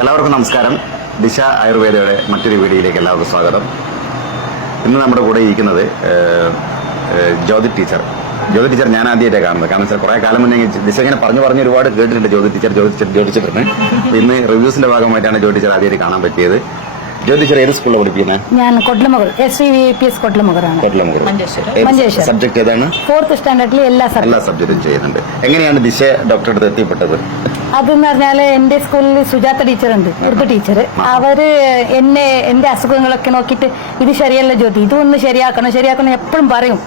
എല്ലാവർക്കും നമസ്കാരം. ദിശ ആയുർവേദയുടെ മറ്റൊരു വീഡിയോയിലേക്ക് എല്ലാവർക്കും സ്വാഗതം. ഇന്ന് നമ്മുടെ കൂടെ ഇരിക്കുന്നത് ജ്യോതി ടീച്ചർ. ഞാൻ ആദ്യമായിട്ടാണ് കാണുന്നത്. കാരണം വെച്ചാൽ കുറെ കാലം മുന്നേ ദിശ ഇങ്ങനെ പറഞ്ഞു ഒരുപാട് കേട്ടിട്ടുണ്ട് ജ്യോതി ടീച്ചറിന്. ഇന്ന് റിവ്യൂസിന്റെ ഭാഗമായിട്ടാണ് ജ്യോതി ടീച്ചർ ആദ്യമായിട്ട് കാണാൻ പറ്റിയത്. ജ്യോതി ടീച്ചർ ഏത് സ്കൂളിൽ പഠിപ്പിക്കുന്നത്? ഞാൻ കൊട്ലമകർ SVVPS കൊട്ലമകറാണ്. സബ്ജക്ട് ഏതാണ്? 4th സ്റ്റാൻഡേർഡിൽ എല്ലാ സബ്ജക്റ്റും ചെയ്യുന്നുണ്ട്. എങ്ങനെയാണ് ദിശ ഡോക്ടറുടെ അടുത്ത് എത്തിപ്പെട്ടത്? അതെന്ന് പറഞ്ഞാല് എന്റെ സ്കൂളിൽ സുജാത ടീച്ചർ ഉണ്ട്, ഉറുദു ടീച്ചർ. അവര് എന്റെ അസുഖങ്ങളൊക്കെ നോക്കിയിട്ട് ഇത് ശരിയല്ല ജ്യോതി, ഇതൊന്ന് ശരിയാക്കണം എപ്പോഴും പറയും.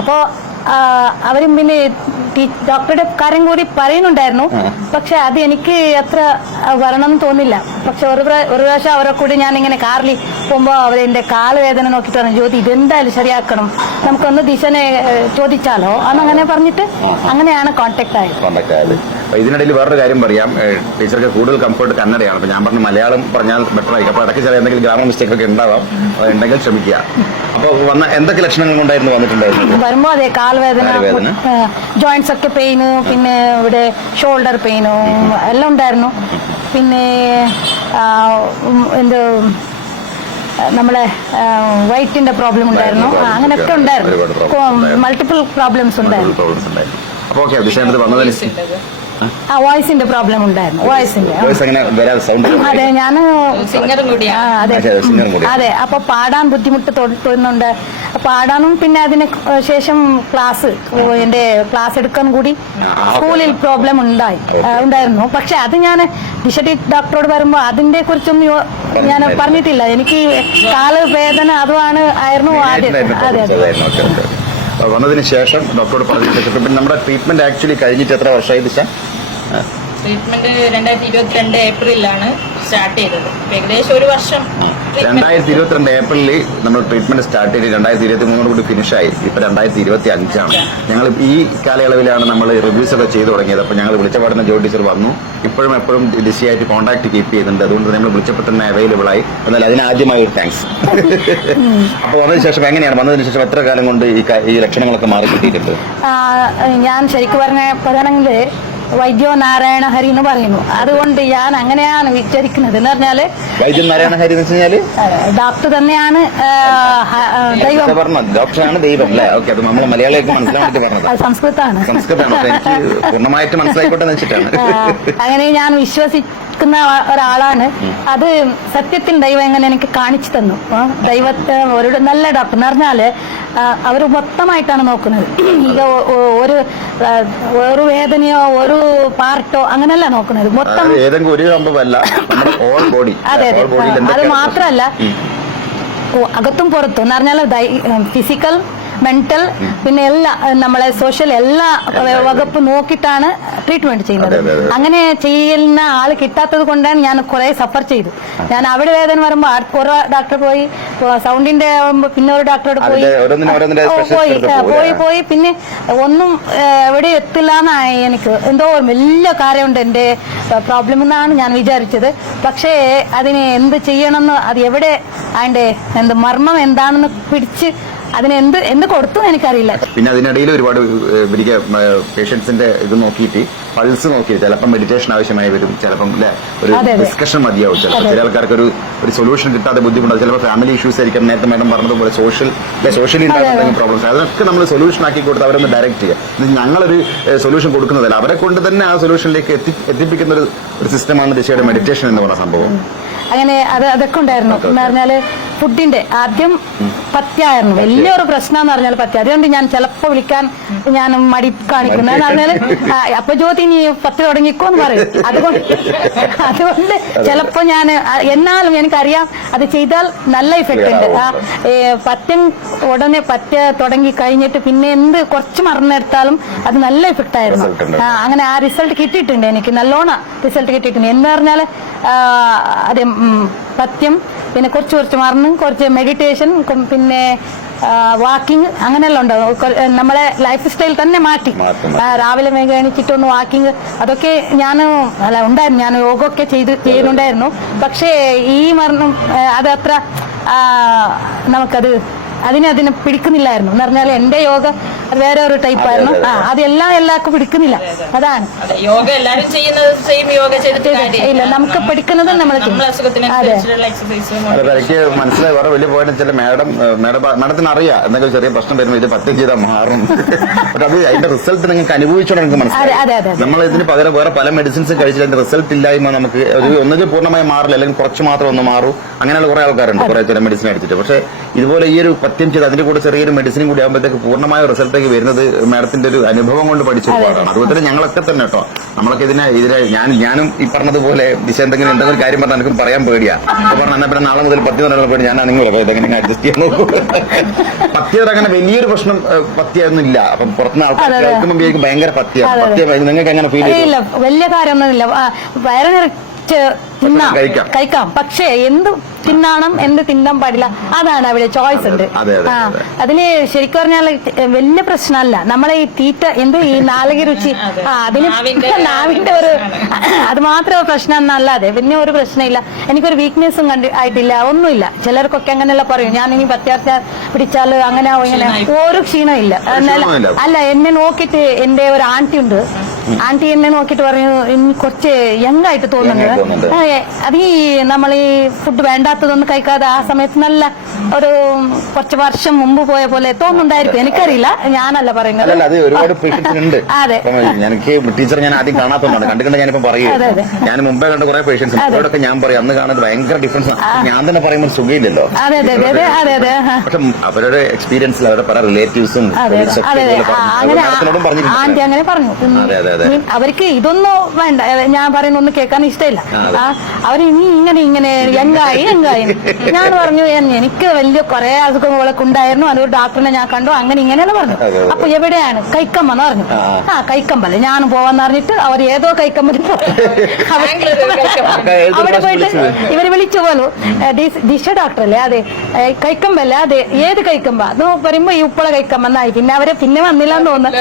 അപ്പോ അവരും പിന്നെ ഡോക്ടറുടെ കാര്യം കൂടി പറയുന്നുണ്ടായിരുന്നു. പക്ഷെ അത് എനിക്ക് അത്ര വരണമെന്ന് തോന്നില്ല. പക്ഷെ ഒരു പ്രാവശ്യം അവരെ കൂടി ഞാൻ ഇങ്ങനെ കാറിൽ പോകുമ്പോ അവരെന്റെ കാലുവേദന നോക്കിയിട്ട് പറഞ്ഞു, ജ്യോതി ഇതെന്തായാലും ശരിയാക്കണം, നമുക്കൊന്ന് ദിശനെ ചോദിച്ചാലോ അങ്ങനെ പറഞ്ഞിട്ട് അങ്ങനെയാണ് കോണ്ടാക്ട് ആയത്. ഇതിനിടയിൽ വേറൊരു കാര്യം പറയാം. ടീച്ചർക്ക് കൂടുതൽ കംഫർട്ട് കന്നഡയാണ്. അപ്പൊ ഞാൻ പറഞ്ഞ മലയാളം പറഞ്ഞാൽ ബെറ്റർ ആയിരിക്കും. അപ്പൊ ഇടയ്ക്ക് ചില എന്തെങ്കിലും ഗ്രാമർ മിസ്റ്റേക്ക് ഒക്കെ ഉണ്ടാവാം, അതുണ്ടെങ്കിൽ ക്ഷമിക്കുക. അപ്പൊ വന്ന എന്തൊക്കെ ലക്ഷണങ്ങൾ കൊണ്ടായിരുന്നു വന്നിട്ടുണ്ടായിരുന്നു? വരുമ്പോ അതെ കാൽവേദന, ജോയിന്റ്സ് ഒക്കെ പെയിന്, പിന്നെ ഇവിടെ ഷോൾഡർ പെയിനും എല്ലാം ഉണ്ടായിരുന്നു. പിന്നെ നമ്മളെ വൈറ്റിന്റെ പ്രോബ്ലം ഉണ്ടായിരുന്നു. അങ്ങനെയൊക്കെ ഉണ്ടായിരുന്നു, മൾട്ടിപ്പിൾ പ്രോബ്ലംസ് ഉണ്ടായിരുന്നു. വോയിസിന്റെ പ്രോബ്ലം ഉണ്ടായിരുന്നു. അതെ, ഞാൻ അതെ. അപ്പൊ പാടാൻ ബുദ്ധിമുട്ട് തോന്നുന്നുണ്ട്. പാടാനും പിന്നെ അതിന് ശേഷം എന്റെ ക്ലാസ് എടുക്കാൻ കൂടി സ്കൂളിൽ പ്രോബ്ലം ഉണ്ടായിരുന്നു. പക്ഷെ അത് ഞാൻ ദിശ ഡോക്ടറോട് വരുമ്പോ അതിന്റെ കുറിച്ചൊന്നും ഞാൻ പറഞ്ഞിട്ടില്ല. എനിക്ക് കാല് വേദന ആയിരുന്നു ആദ്യം. അതെ വന്നതിന് ശേഷം ഡോക്ടറോട് പറഞ്ഞിട്ട് നമ്മുടെ ട്രീറ്റ്മെന്റ് ആക്ച്വലി കഴിഞ്ഞിട്ട് എത്ര വർഷമായി ദിശ? ട്രീറ്റ്മെന്റ് 2022 ഏപ്രിലാണ് സ്റ്റാർട്ട് ചെയ്തത്. ഏകദേശം ഒരു വർഷം. 2022 ഏപ്രിലിൽ നമ്മൾ ട്രീറ്റ്മെന്റ് സ്റ്റാർട്ട് ചെയ്ത് 2023 കൂടി ഫിനിഷായി. ഇപ്പൊ 2025 ഞങ്ങൾ ഈ കാലയളവിലാണ് നമ്മൾ റിവ്യൂസ് ഒക്കെ ചെയ്തു തുടങ്ങിയത്. അപ്പൊ ഞങ്ങൾ വിളിച്ച പാടുന്ന ജ്യോതി ടീച്ചർ വന്നു. എപ്പോഴും ഡിസിയായിട്ട് കോൺടാക്ട് കീപ്പ് ചെയ്യുന്നുണ്ട്. അതുകൊണ്ട് നമ്മൾ വിളിച്ചപ്പോൾ തന്നെ അവൈലബിൾ ആയി. എന്നാൽ അതിനാദ്യമായി ഒരു താങ്ക്സ്. അപ്പൊ വന്നതിന് ശേഷം എങ്ങനെയാണ്? വന്നതിന് ശേഷം എത്ര കാലം കൊണ്ട് ഈ ലക്ഷണങ്ങളൊക്കെ മാറി കിട്ടിയിട്ടുണ്ട്? ഞാൻ ശരിക്കും പറയുകയാണെങ്കിൽ വൈദ്യോ നാരായണ ഹരി എന്ന് പറയുന്നു. അതുകൊണ്ട് ഞാൻ അങ്ങനെയാണ് വിചാരിക്കുന്നത്. എന്ന് പറഞ്ഞാല് വൈദ്യം നാരായണ ഹരി എന്ന് വെച്ചാല് ഡോക്ടർ തന്നെയാണ് ദൈവം. ഡോക്ടറാണ് ദൈവം അല്ലേ? ഓക്കെ, അത് നമ്മൾ മലയാളികൾക്ക് മനസ്സിലാക്കി പറഞ്ഞത്. അത് സംസ്കൃതമാണ്. എനിക്ക് പൂർണ്ണമായിട്ട് മനസ്സിലായിക്കോട്ടെ എന്ന് വെച്ചിട്ടാണ്. അങ്ങനെ ഞാൻ വിശ്വസിക്കുന്ന ഒരാളാണ്. അത് സത്യത്തിൽ ദൈവം എങ്ങനെ എനിക്ക് കാണിച്ചു തന്നു. ദൈവത്തെ ഒരു നല്ല ഡോക്ടർ എന്ന് പറഞ്ഞാല് അവര് മൊത്തമായിട്ടാണ് നോക്കുന്നത്. ഒരു വേദനയോ ഒരു പാർട്ടോ അങ്ങനെയല്ല നോക്കുന്നത്, മൊത്തം. അതെ, അത് മാത്രല്ല അകത്തും പുറത്തും എന്ന് പറഞ്ഞാൽ ഫിസിക്കൽ, മെന്റൽ, പിന്നെ എല്ലാ നമ്മളെ സോഷ്യൽ എല്ലാ വകുപ്പ് നോക്കിയിട്ടാണ് ട്രീറ്റ്മെന്റ് ചെയ്യുന്നത്. അങ്ങനെ ചെയ്യുന്ന ആള് കിട്ടാത്തത് കൊണ്ടാണ് ഞാൻ കുറെ സഫർ ചെയ്തു. ഞാൻ അവിടെ വേദന വരുമ്പോ ഒരു ഡോക്ടർ പോയി, സൗണ്ടിന്റെ പിന്നെ ഒരു ഡോക്ടറോട് പോയി പിന്നെ ഒന്നും എവിടെ എത്തില്ല എന്നായി. എനിക്ക് എന്തോ വലിയ കാര്യമുണ്ട് എന്റെ പ്രോബ്ലം എന്നാണ് ഞാൻ വിചാരിച്ചത്. പക്ഷേ അതിന് എന്ത് ചെയ്യണമെന്ന്, അത് എവിടെ അതിന്റെ മർമ്മം എന്താണെന്ന് പിടിച്ച് അതിന് എന്ത് കൊടുത്തു എനിക്കറിയില്ല. പിന്നെ അതിനിടയിൽ ഒരുപാട് പേഷ്യൻസിന്റെ ഇത് നോക്കിയിട്ട് പൾസ് നോക്കി ചിലപ്പോൾ മെഡിറ്റേഷൻ ആവശ്യമായി വരും, ചിലപ്പം ഒരു ഡിസ്കഷൻ മതിയാവും. ചിലപ്പോൾ ചില ആൾക്കാർക്ക് ഒരു സൊല്യൂഷൻ കിട്ടാതെ ബുദ്ധിമുട്ടാവും. ചിലപ്പോൾ ഫാമിലി ഇഷ്യൂസ് ആയിരിക്കും. നേരത്തെ മാഡം പറഞ്ഞതുപോലെ സോഷ്യലി ഉണ്ടാകുന്ന പ്രോബ്ലംസ്, അതൊക്കെ നമ്മൾ സൊല്യൂഷൻ ആക്കി കൊടുത്ത് അവരൊന്ന് ഡയറക്റ്റ് ചെയ്യുക. ഞങ്ങളൊരു സൊല്യൂഷൻ കൊടുക്കുന്നതല്ല, അവരെ കൊണ്ട് തന്നെ ആ സൊല്യൂഷനിലേക്ക് എത്തിപ്പിക്കുന്ന ഒരു സിസ്റ്റമാണ് ദിശയുടെ മെഡിറ്റേഷൻ എന്ന് പറഞ്ഞ സംഭവം. അങ്ങനെ അതൊക്കെ ഉണ്ടായിരുന്നു. എന്ന് പറഞ്ഞാല് ഫുഡിന്റെ ആദ്യം പത്യായിരുന്നു വലിയൊരു പ്രശ്നം എന്ന് പറഞ്ഞാൽ പത്യ. അതുകൊണ്ട് ഞാൻ ചിലപ്പോ വിളിക്കാൻ ഞാൻ മടി കാണിക്കുന്നതെന്ന് പറഞ്ഞാല് അപ്പൊ ജ്യോതി നീ പത്യ തുടങ്ങിക്കോന്ന് പറയും. അതുകൊണ്ട് ചിലപ്പോ ഞാൻ എന്നാലും എനിക്കറിയാം അത് ചെയ്താൽ നല്ല ഇഫക്റ്റ് ഉണ്ട്. പത്യ തുടങ്ങി കഴിഞ്ഞിട്ട് പിന്നെ കുറച്ച് മറന്നെടുത്താലും അത് നല്ല ഇഫക്റ്റ് ആയിരുന്നു. അങ്ങനെ ആ റിസൾട്ട് കിട്ടിയിട്ടുണ്ട്, എനിക്ക് നല്ലോണം റിസൾട്ട് കിട്ടിയിട്ടുണ്ട്. എന്ന് പറഞ്ഞാല് അതെ പത്യം, പിന്നെ കുറച്ച് മറന്ന്, കുറച്ച് മെഡിറ്റേഷൻ, പിന്നെ വാക്കിംഗ് അങ്ങനെയെല്ലാം ഉണ്ടാവും. നമ്മളെ ലൈഫ് സ്റ്റൈൽ തന്നെ മാറ്റി. രാവിലെ വേഗം എണീച്ചിട്ടൊന്ന് വാക്കിംഗ് അതൊക്കെ ഉണ്ടായിരുന്നു. ഞാൻ യോഗ ഒക്കെ ചെയ്യുന്നുണ്ടായിരുന്നു. പക്ഷേ ഈ മരണം അതത്ര നമുക്കത് അതിനെ പിടിക്കുന്നില്ലായിരുന്നു. എന്ന് പറഞ്ഞാൽ എന്റെ യോഗ അത് വേറെ ഒരു ടൈപ്പ് ആയിരുന്നു. അത് എല്ലാവർക്കും പിടിക്കുന്നില്ല. അതാണ് അതെ, യോഗ എല്ലാരും ചെയ്യുന്നത് സെയിം യോഗ ചെയ്തിട്ട് ഇല്ല, നമുക്ക് പഠിക്കുന്നത് നമ്മൾ നമ്മളെ അസുഖത്തിനനുസരിച്ചുള്ള എക്സസൈസും എനിക്ക് മനസ്സിലായി. വേറെ വലിയ പോയിട്ട് വെച്ചാൽ മാഡത്തിന് അറിയാം എന്തെങ്കിലും ചെറിയ പ്രശ്നം വരുമ്പോൾ ഇത് പത്യം ചെയ്താൽ മാറും. പക്ഷെ അത് അതിന്റെ റിസൾട്ട് നിങ്ങൾക്ക് അനുഭവിച്ചോണ്ട് നിങ്ങൾക്ക് മനസ്സിലായി. നമ്മൾ ഇതിന് പകരം വേറെ പല മെഡിസിൻസും കഴിച്ചിട്ട് അതിന്റെ റിസൾട്ട് ഇല്ലായ്മ നമുക്ക് ഒന്നുകിൽ പൂർണ്ണമായി മാറില്ല, അല്ലെങ്കിൽ കുറച്ച് മാത്രം ഒന്ന് മാറും. അങ്ങനെയുള്ള കുറെ ആൾക്കാരുണ്ട് കുറെ ചില മെഡിസിൻ അടിച്ചിട്ട്. പക്ഷെ ഇതുപോലെ ഈ ഒരു പത്യം ചെയ്ത് അതിന്റെ കൂടെ ചെറിയൊരു മെഡിസിനും കൂടി ആകുമ്പോഴത്തേക്ക് പൂർണ്ണമായ റിസൾട്ടേക്ക് വരുന്നത് മാഡത്തിന്റെ ഒരു അനുഭവം കൊണ്ട് പഠിച്ച പാടാണ്. അതുപോലെ തന്നെ ഞങ്ങളൊക്കെ തന്നെ കേട്ടോ, നമ്മളൊക്കെ ഇതിനെ ഞാനും ഈ പറഞ്ഞതുപോലെ ദിശ എന്തെങ്കിലും കാര്യം പറഞ്ഞാൽ എനിക്കും പറയാൻ പേടിയാ. പറഞ്ഞാൽ എന്നാ പിന്നെ നാളെ മുതൽ പത്യം പറയാൻ പേടി. ഞാൻ നിങ്ങളൊക്കെ ഇതെങ്ങനെ അഡ്ജസ്റ്റ് ചെയ്യാൻ നോക്കൂ. പത്യം അങ്ങനെ വലിയൊരു പ്രശ്നം പത്യൊന്നും ഇല്ല. അപ്പം പുറത്തുനിന്ന് ആൾക്കാർ കേൾക്കുമ്പോൾ ഭയങ്കര പത്യാണ്. പത്യം നിങ്ങൾക്ക് എങ്ങനെ ഫീൽ ചെയ്യില്ല? വലിയ കാര്യമൊന്നുമില്ല. വയറ് നിറച്ച് കഴിക്കാം, പക്ഷേ എന്ത് തിന്നണം എന്ത് തിന്നാൻ പാടില്ല അതാണ് അവിടെ ചോയ്സ് ഉണ്ട്. അതിന് ശരിക്കും പറഞ്ഞാൽ വലിയ പ്രശ്നമല്ല. നമ്മളെ ഈ തീറ്റ ഈ നാലക രുചി അതിന് നാവിന്റെ ഒരു അത് മാത്രമേ പ്രശ്നം എന്നല്ലാതെ പിന്നെ ഒരു പ്രശ്നമില്ല. എനിക്കൊരു വീക്ക്നെസ്സും ആയിട്ടില്ല, ഒന്നുമില്ല. ചിലർക്കൊക്കെ അങ്ങനെയല്ല പറയും ഞാൻ ഇനി പത്യാവശ്യം പിടിച്ചാൽ അങ്ങനെ ഇങ്ങനെ ഒരു ക്ഷീണമില്ല. അല്ല, എന്നെ നോക്കിയിട്ട് എന്റെ ഒരു ആന്റി ഉണ്ട്, ആന്റി എന്നെ നോക്കിയിട്ട് പറഞ്ഞു കുറച്ച് യങ്ങായിട്ട് തോന്നുന്നത്. അത് ഈ നമ്മൾ ഈ ഫുഡ് വേണ്ടാത്തതൊന്നും കഴിക്കാതെ ആ സമയത്ത് നല്ല ഒരു കുറച്ച് വർഷം മുമ്പ് പോയ പോലെ തോന്നുന്നുണ്ടായിരിക്കും. എനിക്കറിയില്ല, ഞാനല്ല പറയുന്നത്. അത് ഒരുപാട് പേഷ്യൻസ് ഉണ്ട്. എനിക്ക് ടീച്ചർ ഞാൻ ആദ്യം കാണാത്തതുകൊണ്ടാണ്, കണ്ടിട്ട് ഞാനിപ്പോ പറയും. ഞാൻ മുമ്പേ കണ്ട കുറെ പേഷ്യൻസ് അവരോടൊക്കെ ഞാൻ പറയും അന്ന് കാണുന്നത് ഭയങ്കര ഡിഫറൻസ്. ഞാൻ തന്നെ പറയുമ്പോൾ സുഖമില്ലല്ലോ. പക്ഷെ അവരുടെ എക്സ്പീരിയൻസിൽ അവരുടെ പല റിലേറ്റീവ്സും ആന്റി അങ്ങനെ പറഞ്ഞു. അവർക്ക് ഇതൊന്നും വേണ്ട, ഞാൻ പറയുന്ന ഒന്നും കേൾക്കാൻ ഇഷ്ടമില്ല. അവര് ഇങ്ങനെ യങ്ങായി ഞാൻ പറഞ്ഞു എനിക്ക് വലിയ കുറെ അസുഖങ്ങളൊക്കെ ഉണ്ടായിരുന്നു, അതൊരു ഡോക്ടറിനെ ഞാൻ കണ്ടു, അങ്ങനെ ഇങ്ങനെയല്ല പറഞ്ഞു. അപ്പൊ എവിടെയാണ് കൈക്കമ്പെന്ന് പറഞ്ഞു. കൈക്കമ്പല്ലേ ഞാനും പോവാന്ന് പറഞ്ഞിട്ട് അവർ ഏതോ കൈക്കമ്പൽ അവിടെ പോയിട്ട് ഇവര് വിളിച്ചു പോലും ദിശ ഡോക്ടറല്ലേ, അതെ കൈക്കമ്പല്ലേ, അതെ ഏത് കൈക്കമ്പ അത് പറയുമ്പോ ഈ ഉപ്പള കൈക്കമ്പെന്നായി. പിന്നെ അവരെ പിന്നെ വന്നില്ല എന്ന് തോന്നുന്നു.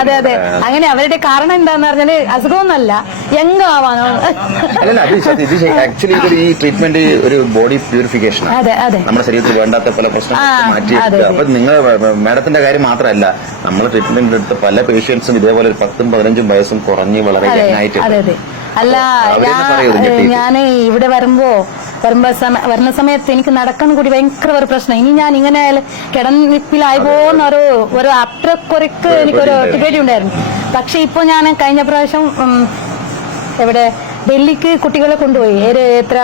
അതെ അങ്ങനെ അവരുടെ കാരണം എന്താന്ന് പറഞ്ഞാല് അസുഖമൊന്നുമല്ല, യങ്ങാവാനോ. ആക്ച്വലി ഈ ട്രീറ്റ്മെന്റ് ഒരു ബോഡി പ്യൂരിഫിക്കേഷൻ ആണ്. നമ്മുടെ ശരീരത്തിൽ വേണ്ടാത്ത പല പ്രശ്നങ്ങളും മാറ്റി. അപ്പൊ നിങ്ങൾ മാഡത്തിന്റെ കാര്യം മാത്രമല്ല, നമ്മൾ ട്രീറ്റ്മെന്റ് എടുത്ത പല പേഷ്യൻസും ഇതേപോലെ 10-15 വയസ്സും കുറഞ്ഞ് വളരെ ആയിട്ട്. അല്ല, ഞാൻ ഇവിടെ വരുന്ന സമയത്ത് എനിക്ക് നടക്കാൻ കൂടി ഭയങ്കര ഒരു പ്രശ്നം. ഇനി ഞാൻ ഇങ്ങനെ കിടന്നിപ്പിലായി പോകുന്ന ഒരു അത്രക്കുറക്ക് എനിക്കൊരു പേടി ഉണ്ടായിരുന്നു. പക്ഷെ ഇപ്പൊ ഞാൻ കഴിഞ്ഞ പ്രാവശ്യം എവിടെ ഡൽഹിക്ക് കുട്ടികളെ കൊണ്ടുപോയി, എത്ര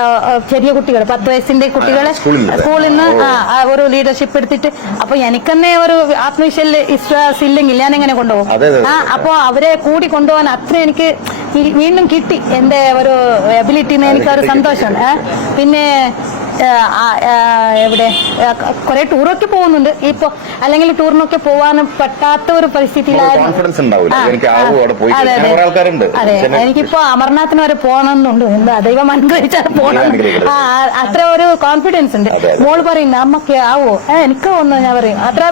ചെറിയ കുട്ടികൾ 10 വയസ്സിന്റെ കുട്ടികളെ സ്കൂളിൽ നിന്ന് ഒരു ലീഡർഷിപ്പ് എടുത്തിട്ട്. അപ്പൊ എനിക്കെന്നെ ഒരു ആത്മവിശ്വാസം ഇല്ലെങ്കിൽ ഞാൻ എങ്ങനെ കൊണ്ടുപോകും? അപ്പൊ അവരെ കൂടി കൊണ്ടുപോകാൻ അത്ര എനിക്ക് വീണ്ടും കിട്ടി, എന്റെ ഒരു എബിലിറ്റിന്ന് എനിക്കൊരു സന്തോഷമാണ്. പിന്നെ എവിടെ കുറെ ടൂറൊക്കെ പോകുന്നുണ്ട് ഇപ്പൊ, അല്ലെങ്കിൽ ടൂറിനൊക്കെ പോവാനും പറ്റാത്ത ഒരു പരിസ്ഥിതിയിലായിരുന്നു. അതെ, എനിക്കിപ്പോ അമർനാഥിന് വരെ പോകണമെന്നുണ്ട്. എന്താ ദൈവം അനുഗ്രഹിച്ചാൽ പോകണം, അത്ര ഒരു കോൺഫിഡൻസ് ഉണ്ട്. മോള് പറയും നമുക്ക് ആവോ, എനിക്ക് ഒന്ന് ഞാൻ പറയും അത്ര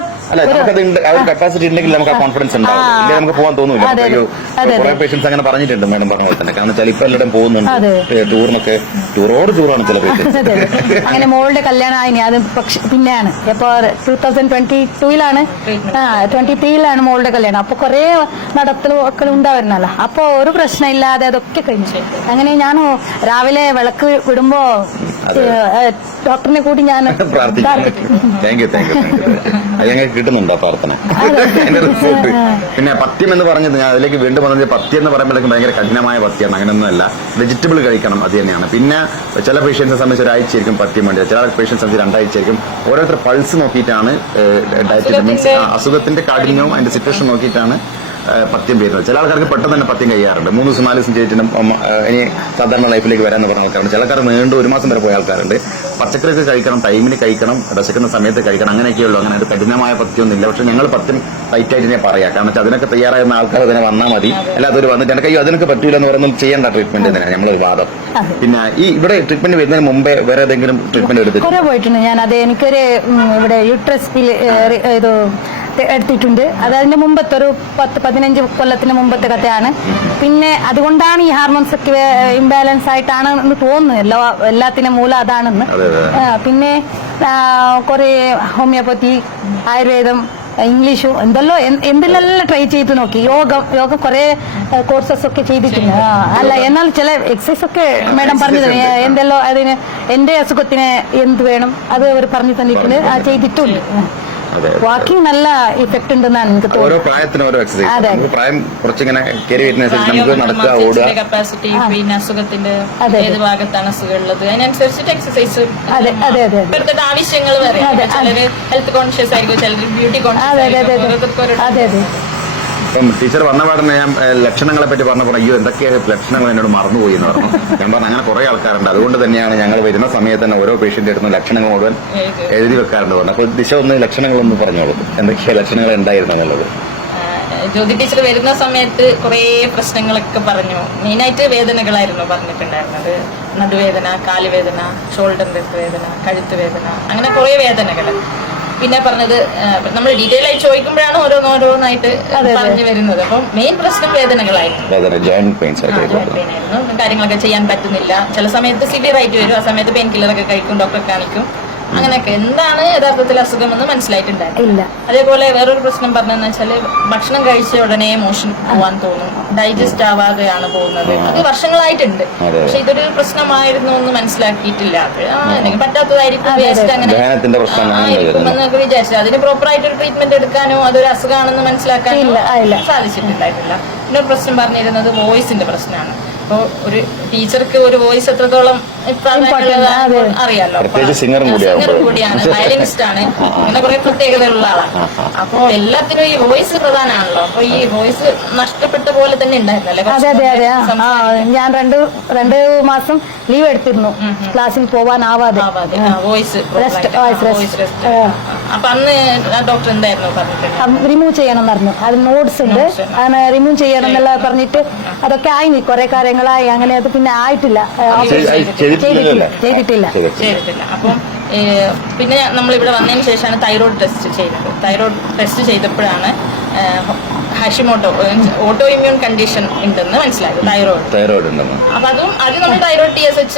കപ്പാസിറ്റി ഉണ്ടെങ്കിൽ നമുക്ക് ആ കോൺഫിഡൻസ് ഉണ്ടാവും, നമുക്ക് പോകാൻ തോന്നില്ല. പേഷ്യൻസ് അങ്ങനെ പറഞ്ഞിട്ടുണ്ട് മാഡം പറഞ്ഞ തന്നെ. കാരണം വെച്ചാൽ ഇപ്പൊ എല്ലാവരും പോകുന്നുണ്ട് ടൂറിനൊക്കെ, ടൂറാണ് ചില പേഷ്യൻസ്. അങ്ങനെ മോളുടെ കല്യാണമായി, അത് പക്ഷെ പിന്നെയാണ് ഇപ്പൊ 2022-ലാണ് 23-ലാണ് മോളുടെ കല്യാണം. അപ്പൊ കുറെ നടത്തലും ഒക്കെ ഉണ്ടാവുന്നല്ലോ. അപ്പൊ ഒരു പ്രശ്നമില്ലാതെ അതൊക്കെ കഴിഞ്ഞു. അങ്ങനെ ഞാൻ രാവിലെ വിളക്ക് വിടുമ്പോ ഡോക്ടറിനെ കൂടി ഞാൻ കിട്ടുന്നുണ്ടോ പ്രാർത്ഥന? പിന്നെ പത്യം എന്ന് പറഞ്ഞത് ഞാൻ അതിലേക്ക് വീണ്ടും പറഞ്ഞത്, പത്യം എന്ന് പറയുമ്പോഴേക്കും ഭയങ്കര കഠിനമായ പത്യമാണ്. അങ്ങനെയൊന്നുമല്ല, വെജിറ്റബിൾ കഴിക്കണം, അത് തന്നെയാണ്. പിന്നെ ചില പേഷ്യൻസിനെ സംബന്ധിച്ച് ഒരാഴ്ചയായിരിക്കും പത്യം വേണ്ടത്, ചില പേഷ്യൻസ് സംബന്ധിച്ച് 2 ആഴ്ചയായിരിക്കും. ഓരോരുത്തർ പൾസ് നോക്കിയിട്ടാണ് ഡയറ്റ് മീൻസ് അസുഖത്തിന്റെ കാഠിന്യവും അതിന്റെ സിറ്റുവേഷൻ നോക്കിയിട്ടാണ് പത്യം വരുന്നത്. ചില ആൾക്കാർക്ക് പെട്ടെന്ന് തന്നെ പത്യം കഴിയാറുണ്ട്, 3 ദിവസം 4 ദിവസം ചെയ്തിട്ടും ഇനി സാധാരണ ലൈഫിലേക്ക് വരാന്ന് പറഞ്ഞ ആൾക്കാരുണ്ട്. ചില ആൾക്കാർ നീണ്ടു 1 മാസം വരെ പോയ ആൾക്കാരുണ്ട്. പച്ചക്കറിയൊക്കെ കഴിക്കണം, ടൈമിന് കഴിക്കണം, വിശക്കുന്ന സമയത്ത് കഴിക്കണം, അങ്ങനെയൊക്കെയുള്ളൂ. അങ്ങനെ ഒരു കഠിനമായ പത്യമൊന്നുമില്ല. പക്ഷെ ഞങ്ങൾ പത്യം ടൈറ്റായിട്ട് ഞാൻ പറയാം, കാരണം വെച്ചാൽ അതിനൊക്കെ തയ്യാറാകുന്ന ആൾക്കാർ അതിനെ വന്നാൽ മതി. അല്ലാതെ ഒരു വന്നിട്ട് എനിക്ക് അതിനൊക്കെ പറ്റൂല എന്ന് പറയുന്നത് ചെയ്യേണ്ട ട്രീറ്റ്മെന്റ് തന്നെയാണ് നമ്മളൊരു വാദം. പിന്നെ ഈ ഇവിടെ ട്രീറ്റ്മെന്റ് വരുന്നതിന് മുമ്പേ വേറെ ഏതെങ്കിലും ട്രീറ്റ്മെന്റ് എടുത്തിട്ട് പോയിട്ടുണ്ട് ഞാൻ? അത് എനിക്കൊരു ഇവിടെ യൂട്രസ് ഇത് എടുത്തിട്ടുണ്ട്. അത് അതിന്റെ മുമ്പത്തെ ഒരു 10-15 കൊല്ലത്തിന് മുമ്പത്തെ കഥയാണ്. പിന്നെ അതുകൊണ്ടാണ് ഈ ഹാർമോൺസ് ഒക്കെ ഇംബാലൻസ് ആയിട്ടാണ് എന്ന് തോന്നുന്നു, എല്ലാത്തിനും മൂലം അതാണെന്ന്. പിന്നെ കുറെ ഹോമിയോപ്പതി, ആയുർവേദം, ഇംഗ്ലീഷും എന്തെല്ലാം ട്രൈ ചെയ്ത് നോക്കി. യോഗ കുറെ കോഴ്സസ് ഒക്കെ ചെയ്തിട്ടുണ്ട്. അല്ല എന്നാൽ ചില എക്സസൈസ് ഒക്കെ മാഡം പറഞ്ഞു തന്നെ എന്തെല്ലോ അതിന് എന്റെ അസുഖത്തിന് എന്ത് വേണം അത് അവർ പറഞ്ഞു തന്നിട്ടുണ്ട്. ചെയ്തിട്ടുണ്ട്. വാക്കിംഗ് നല്ല ഇഫക്ട് ഉണ്ടെന്നാണ് എനിക്ക് തോന്നുന്നത്. ഓരോ പ്രായത്തിന് ഓരോ എക്സസൈസ്. പ്രായം കുറച്ചിങ്ങനെ കയറി വരുന്നതനുസരിച്ച് നമുക്ക് നടക്കുക, ഓടുക. കപ്പാസിറ്റി, പിന്നെ അസുഖത്തിന്റെ ഏത് ഭാഗത്താണ് അസുഖം ഉള്ളത് അതിനനുസരിച്ചിട്ട് എക്സസൈസ്. ഇപ്പോഴത്തെ ആവശ്യങ്ങൾ വരെ ചിലര് ഹെൽത്ത് കോൺഷ്യസ് ആയിരിക്കും, ചിലര് ബ്യൂട്ടി കോൺഷ്യസ് ആയിരിക്കും. ഇപ്പം ടീച്ചർ വന്ന പാടുന്ന ഞാൻ ലക്ഷണങ്ങളെ പറ്റി പറഞ്ഞപ്പോൾ അയ്യോ എന്തൊക്കെയാണ് ലക്ഷണങ്ങൾ എന്നോട് മറന്നുപോയി എന്ന് പറഞ്ഞു. ഞാൻ പറഞ്ഞു അങ്ങനെ കുറെ ആൾക്കാരുണ്ട്, അതുകൊണ്ട് തന്നെയാണ് ഞങ്ങൾ വരുന്ന സമയത്ത് തന്നെ ഓരോ പേഷ്യന്റ് എടുത്തും ലക്ഷണങ്ങൾ മുഴുവൻ എഴുതി വെക്കാറുണ്ട് പറഞ്ഞു. അപ്പോൾ ദിശ ഒന്ന് ലക്ഷണങ്ങളൊന്ന് പറഞ്ഞോളൂ, എന്തൊക്കെയാണ് ലക്ഷണങ്ങൾ ഉണ്ടായിരുന്നു എന്നുള്ളത്. ജ്യോതി ടീച്ചർ വരുന്ന സമയത്ത് കുറെ പ്രശ്നങ്ങളൊക്കെ പറഞ്ഞു. മെയിനായിട്ട് വേദനകളായിരുന്നു പറഞ്ഞിട്ടുണ്ടായിരുന്നത്. നടുവേദന, കാലുവേദന, ഷോൾഡർ വേദന, കഴുത്ത് വേദന, അങ്ങനെ കുറെ വേദനകൾ. പിന്നെ പറഞ്ഞത് നമ്മൾ ഡീറ്റെയിൽ ആയി ചോദിക്കുമ്പോഴാണ് ഓരോന്നായിട്ട് പറഞ്ഞു വരുന്നത്. അപ്പം മെയിൻ പ്രശ്നം വേദനകളായിരുന്നു. ജോയിന്റ് പെയിൻസ് ആയിരുന്നു. കാര്യങ്ങളൊക്കെ ചെയ്യാൻ പറ്റുന്നില്ല. ചില സമയത്ത് സിവിയർ ആയിട്ട് വരും. ആ സമയത്ത് പെയിൻ കില്ലറൊക്കെ കഴിക്കും, ഡോക്ടറെ കാണിക്കും. അങ്ങനെയൊക്കെ എന്താണ് യഥാർത്ഥത്തിൽ അസുഖമെന്ന് മനസ്സിലായിട്ടുണ്ടായില്ല. അതേപോലെ വേറൊരു പ്രശ്നം പറഞ്ഞതെന്ന് വെച്ചാല് ഭക്ഷണം കഴിച്ച ഉടനെ മോഷൻ പോവാൻ തോന്നും, ഡൈജസ്റ്റ് ആവാതെയാണ് പോകുന്നത്. അത് വർഷങ്ങളായിട്ടുണ്ട്. പക്ഷെ ഇതൊരു പ്രശ്നമായിരുന്നു എന്ന് മനസ്സിലാക്കിയിട്ടില്ല. എനിക്ക് പറ്റാത്തതായിരിക്കും, വേസ്റ്റ് അങ്ങനെ ആയിരിക്കുമെന്നൊക്കെ വിചാരിച്ചു. അതിന് പ്രോപ്പർ ആയിട്ടൊരു ട്രീറ്റ്മെന്റ് എടുക്കാനോ അതൊരു അസുഖമാണെന്ന് മനസ്സിലാക്കാനോ സാധിച്ചിട്ടുണ്ടായിട്ടില്ല. പിന്നെ ഒരു പ്രശ്നം പറഞ്ഞിരുന്നത് വോയിസിന്റെ പ്രശ്നമാണ്. അപ്പോൾ ഒരു ടീച്ചർക്ക് ഒരു വോയിസ് എത്രത്തോളം അറിയാലോ. സിംഗറും കൂടിയാണ്, വയലിനിസ്റ്റ് ആണ്, അങ്ങനെ കുറെ പ്രത്യേകതയുള്ള ആളാണ്. അപ്പൊ എല്ലാത്തിനും ഈ വോയിസ് പ്രധാനമാണല്ലോ. അപ്പൊ ഈ വോയിസ് നഷ്ടപ്പെട്ട പോലെ തന്നെ ഉണ്ടായിരുന്നല്ലേ? അതെ. ഞാൻ രണ്ട് മാസം ലീവ് എടുത്തിരുന്നു ക്ലാസ്സിൽ പോവാനാവാതെ. വോയിസ് അപ്പൊ അന്ന് ഡോക്ടർ എന്തായിരുന്നു പറഞ്ഞിട്ട് റിമൂവ് ചെയ്യണം എന്ന് പറഞ്ഞു. അത് നോട്ട്സ് ഉണ്ട്, അങ്ങനെ റിമൂവ് ചെയ്യണം എന്നുള്ള പറഞ്ഞിട്ട് അതൊക്കെ ആയി കുറെ കാര്യങ്ങളായി. അങ്ങനെ അത് പിന്നെ ആയിട്ടില്ല, ചെയ്തിട്ടില്ല. അപ്പം പിന്നെ നമ്മളിവിടെ വന്നതിന് ശേഷമാണ് തൈറോയ്ഡ് ടെസ്റ്റ് ചെയ്തത്. തൈറോയ്ഡ് ടെസ്റ്റ് ചെയ്തപ്പോഴാണ് ഹാഷിമോട്ടോ ഓട്ടോ ഇമ്മ്യൂൺ കണ്ടീഷൻ ഉണ്ടെന്ന് മനസ്സിലായത്. തൈറോയ്ഡ് ഉണ്ടെന്ന്. അപ്പൊ അത് നമ്മൾ thyroid TSH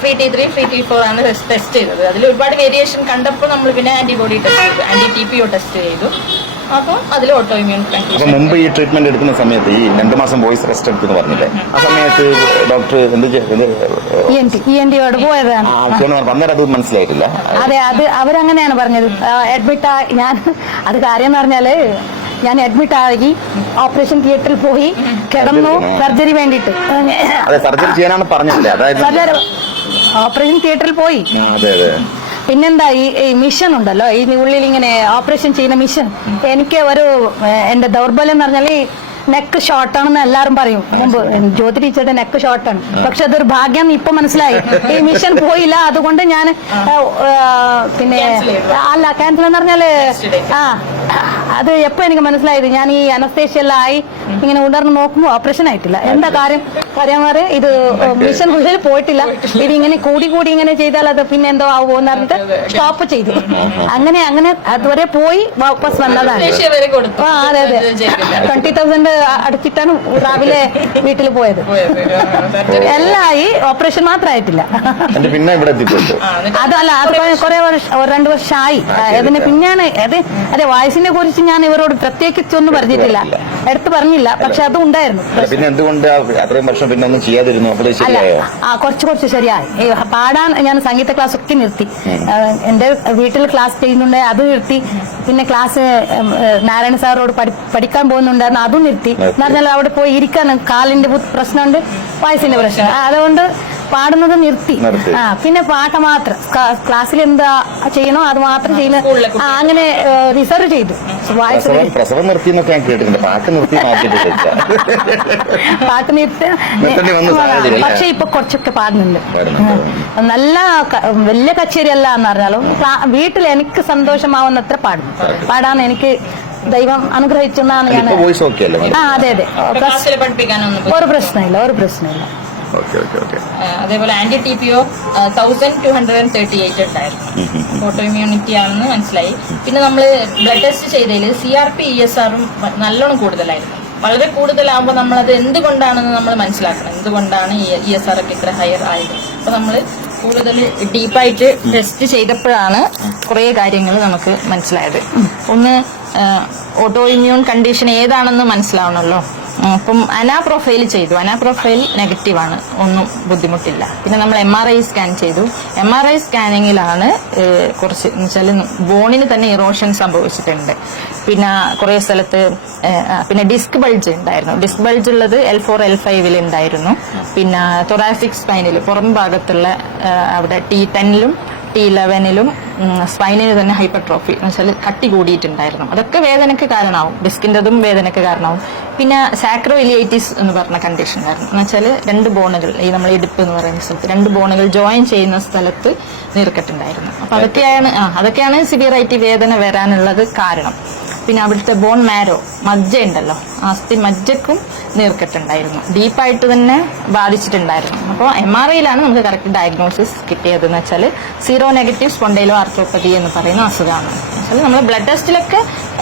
free T3 free T4 ആണ് ടെസ്റ്റ് ചെയ്തത്. അതിൽ ഒരുപാട് വേരിയേഷൻ കണ്ടപ്പോൾ നമ്മൾ പിന്നെ ആന്റിബോഡി ടെസ്റ്റ് ചെയ്തു, TPO ടെസ്റ്റ് ചെയ്തു. അപ്പോൾ അതിൽ ഓട്ടോ ഇമ്മ്യൂൺ കണ്ടീഷൻ. മുമ്പ് ഈ ട്രീറ്റ്മെന്റ് എടുക്കുന്ന സമയത്ത് ഈ 2 മാസം വോയിസ് റെസ്റ്റ് എടുത്തെന്ന് പറഞ്ഞില്ലേ, ആ സമയത്ത് ഡോക്ടർ ENT പോയതാണ്. അന്നേരം അത് മനസ്സിലായിട്ടില്ല. അതെ, അത് അവരങ്ങനെയാണ് പറഞ്ഞത്. അഡ്മിറ്റ് ഞാൻ അത് കാര്യം എന്ന് പറഞ്ഞാല് ഞാൻ അഡ്മിറ്റ് ആയി, ഓപ്പറേഷൻ തിയേറ്ററിൽ പോയി കിടന്നു സർജറി വേണ്ടിട്ട്. സർജറി ചെയ്യാനാണ് പറഞ്ഞില്ലേ? അതായത് ഓപ്പറേഷൻ തിയേറ്ററിൽ പോയി. പിന്നെന്താ ഈ മിഷൻ ഉണ്ടല്ലോ, ഈ ഉള്ളിൽ ഇങ്ങനെ ഓപ്പറേഷൻ ചെയ്യുന്ന മിഷൻ. എനിക്ക് എന്റെ ദൗർബല്യം എന്ന് പറഞ്ഞാൽ നെക്ക് ഷോർട്ടാണെന്ന് എല്ലാരും പറയും. മുമ്പ് ജ്യോതി ടീച്ചറുടെ നെക്ക് ഷോർട്ടാണ്. പക്ഷെ അതൊരു ഭാഗ്യം ഇപ്പൊ മനസ്സിലായി. ഈ മിഷൻ പോയില്ല, അതുകൊണ്ട് ഞാൻ പിന്നെ ക്യാൻസൽ എന്ന് പറഞ്ഞാല് അത് എപ്പോ എനിക്ക് മനസ്സിലായത്, ഞാൻ ഈ അനസ്തേഷ്യയെല്ലാം ആയി ഇങ്ങനെ ഉണർന്ന് നോക്കുമ്പോ ഓപ്പറേഷൻ ആയിട്ടില്ല. എന്താ കാര്യം ഇത് മിഷൻ ഉള്ളിൽ പോയിട്ടില്ല. ഇതിങ്ങനെ കൂടി ഇങ്ങനെ ചെയ്താൽ അത് പിന്നെ എന്തോ ആവുമോ എന്ന് പറഞ്ഞിട്ട് സ്റ്റോപ്പ് ചെയ്തു. അങ്ങനെ അതുവരെ പോയി വാപ്പസ് വന്നതാണ്. അതെ 20,000 അടച്ചിട്ടാണ് രാവിലെ വീട്ടിൽ പോയത്. എല്ലാം ഈ ഓപ്പറേഷൻ മാത്രമായിട്ടില്ല. അതല്ല, അത് കുറെ 2 വർഷമായി. അതിന് പിന്നെയാണ് അതെ വയസ്സിനെ കുറിച്ച് ഞാൻ ഇവരോട് പ്രത്യേകിച്ചൊന്നും പറഞ്ഞിട്ടില്ല, എടുത്ത് പറഞ്ഞില്ല. പക്ഷെ അതും ഉണ്ടായിരുന്നു. കുറച്ച് ശരിയായി. പാടാൻ ഞാൻ സംഗീത ക്ലാസ് ഒക്കെ നിർത്തി. എന്റെ വീട്ടിൽ ക്ലാസ് ചെയ്യുന്നുണ്ട്, അത് നിർത്തി. പിന്നെ ക്ലാസ് നാരായണ സാറോട് പഠിക്കാൻ പോകുന്നുണ്ടായിരുന്നു, അതും നിർത്തി. എന്ന് പറഞ്ഞാൽ അവിടെ പോയി ഇരിക്കാൻ കാലിന്റെ പ്രശ്നമുണ്ട്, വയസ്സിന്റെ പ്രശ്നം, അതുകൊണ്ട് പാടുന്നത് നിർത്തി. പിന്നെ പാട്ട് മാത്രം ക്ലാസ്സിൽ എന്താ ചെയ്യണോ അത് മാത്രം ചെയ്യുന്ന അങ്ങനെ റിസർവ് ചെയ്തു. പ്രസവം നിർത്തി എന്നൊക്കെ ഞാൻ കേട്ടിട്ടുണ്ട്. പാട്ട് നിർത്തി. പക്ഷെ ഇപ്പൊ കുറച്ചൊക്കെ പാടുന്നുണ്ട്. നല്ല വലിയ കച്ചേരി അല്ല എന്ന് പറഞ്ഞാലും വീട്ടിൽ എനിക്ക് സന്തോഷമാവുന്നത്ര പാടാൻ എനിക്ക് ദൈവം അനുഗ്രഹിച്ചെന്നാണ് ഞാൻ. അതെ ഒരു പ്രശ്നമില്ല. അതേപോലെ ആന്റി TPO 1238 ഉണ്ടായിരുന്നു. ഓട്ടോ ഇമ്മ്യൂണിറ്റി ആണെന്ന് മനസ്സിലായി. പിന്നെ നമ്മൾ ബ്ലഡ് ടെസ്റ്റ് ചെയ്തതിൽ CRP ESRും നല്ലോണം കൂടുതലായിരുന്നു. വളരെ കൂടുതലാകുമ്പോൾ നമ്മളത് എന്തുകൊണ്ടാണെന്ന് നമ്മൾ മനസ്സിലാക്കണം. എന്തുകൊണ്ടാണ് ESR ഒക്കെ ഇത്ര ഹയർ ആയത്. അപ്പൊ നമ്മൾ കൂടുതൽ ഡീപ്പായിട്ട് ടെസ്റ്റ് ചെയ്തപ്പോഴാണ് കുറെ കാര്യങ്ങൾ നമുക്ക് മനസ്സിലായത്. ഒന്ന് ഓട്ടോ ഇമ്മ്യൂൺ കണ്ടീഷൻ ഏതാണെന്ന് മനസ്സിലാവണമല്ലോ. അപ്പം അനാപ്രൊഫൈൽ ചെയ്തു. അനാപ്രൊഫൈൽ നെഗറ്റീവാണ്, ഒന്നും ബുദ്ധിമുട്ടില്ല. പിന്നെ നമ്മൾ MRI സ്കാൻ ചെയ്തു. MRI സ്കാനിങ്ങിലാണ് കുറച്ച് എന്നുവെച്ചാൽ ബോണിന് തന്നെ ഇറോഷൻ സംഭവിച്ചിട്ടുണ്ട്. പിന്നെ കുറെ സ്ഥലത്ത് പിന്നെ ഡിസ്ക് ബൾജ് ഉണ്ടായിരുന്നു. ഡിസ്ക് ബൾജ് ഉള്ളത് L4 L5 ഉണ്ടായിരുന്നു. പിന്നെ തൊറാസിക് സ്പൈനിൽ പുറം ഭാഗത്തുള്ള അവിടെ T10 T11 സ്പൈനിന് തന്നെ ഹൈപ്പർട്രോഫി എന്ന് വെച്ചാൽ കട്ടി കൂടിയിട്ടുണ്ടായിരുന്നു. അതൊക്കെ വേദനയ്ക്ക് കാരണമാവും, ഡിസ്കിൻ്റെതും വേദനയ്ക്ക് കാരണമാവും. പിന്നെ സാക്രോഇലിയൈറ്റിസ് എന്ന് പറഞ്ഞ കണ്ടീഷൻ ആയിരുന്നു. എന്ന് വെച്ചാൽ 2 ബോണുകൾ, ഈ നമ്മൾ ഇടുപ്പ് എന്ന് പറയുന്ന സ്ഥലത്ത് 2 ബോണുകൾ ജോയിൻ ചെയ്യുന്ന സ്ഥലത്ത് നീർക്കെട്ടുണ്ടായിരുന്നു. അപ്പൊ അതൊക്കെയാണ് സിവിയറായിട്ട് വേദന വരാനുള്ളത് കാരണം. പിന്നെ അവിടുത്തെ ബോൺ മാരോ, മജ്ജ ഉണ്ടല്ലോ, അസ്ഥി മജ്ജക്കും നീർക്കെട്ടുണ്ടായിരുന്നു, ഡീപ്പായിട്ട് തന്നെ ബാധിച്ചിട്ടുണ്ടായിരുന്നു. അപ്പോൾ MRIയിലാണ് നമുക്ക് കറക്റ്റ് ഡയഗ്നോസിസ് കിട്ടിയതെന്ന് വെച്ചാൽ സീറോ നെഗറ്റീവ് സ്പോണ്ടൈലോ ആർത്രോപ്പതി എന്ന് പറയുന്ന അസുഖമാണ്. വെച്ചാൽ നമ്മൾ ബ്ലഡ് ടെസ്റ്റിലൊക്കെ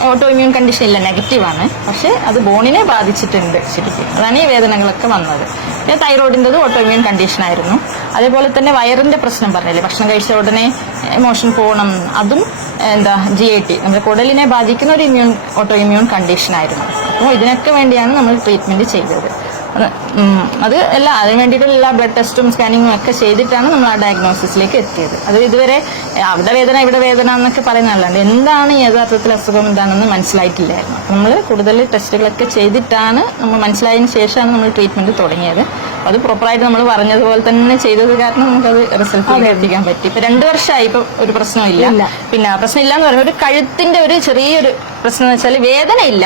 ഓട്ടോ ഇമ്മ്യൂൺ കണ്ടീഷൻ ഇല്ല, നെഗറ്റീവാണ്, പക്ഷെ അത് ബോണിനെ ബാധിച്ചിട്ടുണ്ട് ശരിക്കും. അതാണ് ഈ വേദനകളൊക്കെ വന്നത്. പിന്നെ തൈറോയിഡിൻ്റെത് ഓട്ടോ ഇമ്മ്യൂൺ കണ്ടീഷൻ ആയിരുന്നു. അതേപോലെ തന്നെ വയറിന്റെ പ്രശ്നം പറഞ്ഞില്ലേ, ഭക്ഷണം കഴിച്ച ഉടനെ മോഷൻ പോകണം, അതും GIT നമ്മുടെ കുടലിനെ ബാധിക്കുന്ന ഒരു ഓട്ടോ ഇമ്മ്യൂൺ കണ്ടീഷൻ ആയിരുന്നു. അപ്പോൾ ഇതിനൊക്കെ വേണ്ടിയാണ് നമ്മൾ ട്രീറ്റ്മെന്റ് ചെയ്തത്. അത് അതിന് വേണ്ടിയിട്ടുള്ള എല്ലാ ബ്ലഡ് ടെസ്റ്റും സ്കാനിങ്ങും ഒക്കെ ചെയ്തിട്ടാണ് നമ്മൾ ആ ഡയഗ്നോസിസിലേക്ക് എത്തിയത്. അത് ഇതുവരെ അവിടെ വേദന ഇവിടെ വേദന എന്നൊക്കെ പറയുന്നതല്ലാണ്ട് എന്താണ് യഥാർത്ഥത്തിൽ അസുഖം എന്താണെന്ന് മനസ്സിലായിട്ടില്ലായിരുന്നു. നമ്മൾ കൂടുതൽ ടെസ്റ്റുകളൊക്കെ ചെയ്തിട്ടാണ് നമ്മൾ മനസ്സിലായതിനു ശേഷമാണ് നമ്മൾ ട്രീറ്റ്മെന്റ് തുടങ്ങിയത്. അത് പ്രോപ്പറായിട്ട് നമ്മൾ പറഞ്ഞതുപോലെ തന്നെ ചെയ്തത് കാരണം നമുക്കത് റിസൾട്ടിലേക്ക് എത്തിക്കാൻ പറ്റി. ഇപ്പൊ 2 വർഷമായി ഇപ്പൊ ഒരു പ്രശ്നമില്ല. പിന്നെ പ്രശ്നമില്ല എന്ന് പറയുന്നത് ഒരു കഴുത്തിന്റെ ഒരു ചെറിയൊരു പ്രശ്നം എന്ന് വെച്ചാൽ വേദന ഇല്ല.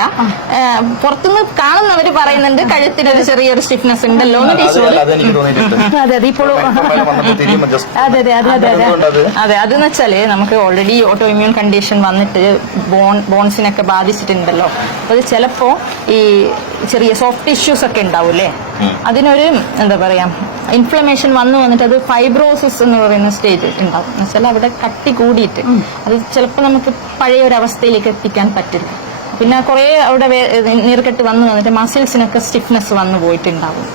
പുറത്തുനിന്ന് കാണുന്നവര് പറയുന്നുണ്ട് കഴുത്തിനൊരു ചെറിയൊരു സ്റ്റിഫ്നെസ് ഉണ്ടല്ലോ എന്ന് ടീച്ചറോട്. അതെ ഇപ്പോഴും അതെ അതെന്ന് വെച്ചാല് നമുക്ക് ഓൾറെഡി ഓട്ടോ ഇമ്മ്യൂൺ കണ്ടീഷൻ വന്നിട്ട് ബോൺസിനൊക്കെ ബാധിച്ചിട്ടുണ്ടല്ലോ. അത് ചിലപ്പോ ഈ ചെറിയ സോഫ്റ്റ് ടിഷ്യൂസ് ഒക്കെ ഉണ്ടാവൂലേ, അതിനൊരു എന്താ പറയാ ഇൻഫ്ലമേഷൻ വന്നിട്ട് അത് ഫൈബ്രോസിസ് എന്ന് പറയുന്ന സ്റ്റേജ് ഉണ്ടാവും. എന്നുവെച്ചാൽ അവിടെ കട്ടി കൂടിയിട്ട് അത് ചിലപ്പോൾ നമുക്ക് പഴയ ഒരു അവസ്ഥയിലേക്ക് എത്തിക്കാൻ പറ്റില്ല. പിന്നെ കുറെ അവിടെ നീർക്കെട്ട് വന്നിട്ട് മസിൽസിനൊക്കെ സ്റ്റിഫ്നെസ് വന്നു പോയിട്ടുണ്ടാവും.